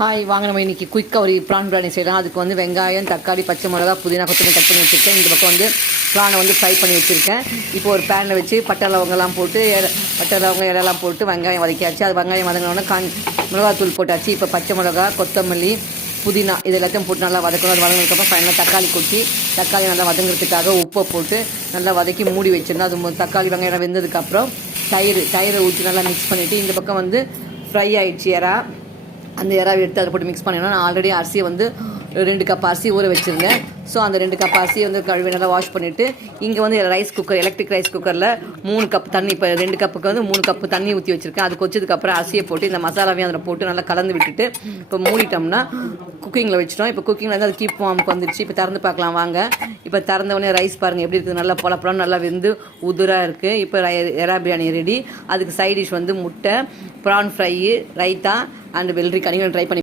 Hi வாங்க நம்ம இன்றைக்கி குயிக்காக ஒரு ப்ரான் பிரியாணி செய்யலாம். அதுக்கு வந்து வெங்காயம், தக்காளி, பச்சை மிளகா, புதினா, கொத்தமல்லி கட் பண்ணி வச்சுருக்கேன். இந்த பக்கம் வந்து ப்ரானை வந்து ஃப்ரை பண்ணி வச்சுருக்கேன். இப்போ ஒரு பேனில் வச்சு பட்டை லவங்கெல்லாம் போட்டு பட்டை லவங்க இலையெல்லாம் போட்டு வெங்காயம் வதக்கியாச்சு. அது வெங்காயம் வதங்கினோடனே மிளகாத்தூள் போட்டாச்சு. இப்போ பச்சை மிளகா, கொத்தமல்லி, புதினா இது எல்லாத்தையும் போட்டு நல்லா வதக்கணும். அது வதங்கினதுக்கப்புறம் ஃபைனலாக தக்காளி கொட்டி தக்காளி நல்லா வதங்குறதுக்காக உப்பை போட்டு நல்லா வதக்கி மூடி வச்சிடணும். அது தக்காளி வெங்காயம் வெந்ததுக்கப்புறம் தயிரை ஊற்றி நல்லா மிக்ஸ் பண்ணிவிட்டு இந்த பக்கம் வந்து ஃப்ரை ஆகிடுச்சு இறா. அந்த இறாவை எடுத்து அதை போட்டு மிக்ஸ் பண்ணிடணும். நான் ஆல்ரெடி அரிசியை வந்து 2 கப் அரிசி ஊற வச்சுருந்தேன். ஸோ அந்த 2 கப் அரிசியை வந்து கழுவி நல்லா வாஷ் பண்ணிவிட்டு இங்கே வந்து எலக்ட்ரிக் ரைஸ் குக்கரில் 3 கப் தண்ணி, இப்போ 2 கப்புக்கு வந்து 3 கப்பு தண்ணி ஊற்றி வச்சுருக்கேன். அது கொச்சதுக்கப்புறம் அரிசியை போட்டு இந்த மசாலாவையும் அதில் போட்டு நல்லா கலந்து விட்டுட்டு இப்போ மூடிட்டோம்னா குக்கிங்கில் வச்சுட்டோம். இப்போ குக்கிங்கில் வந்து அது கீப் ஃபார்முக்கு வந்துடுச்சு. இப்போ திறந்து பார்க்கலாம் வாங்க. இப்போ திறந்தவொடனே ரைஸ் பாருங்கள் எப்படி இருக்குது, நல்லா பொலப்படம் நல்லா வெந்து உதுராக இருக்குது. இப்போ எறா பிரியாணி ரெடி. அதுக்கு சைட் டிஷ் வந்து முட்டை, ப்ரான் ஃப்ரை, ரைத்தா அண்ட் வெள்ளரிக்காய். நீங்கள் ட்ரை பண்ணி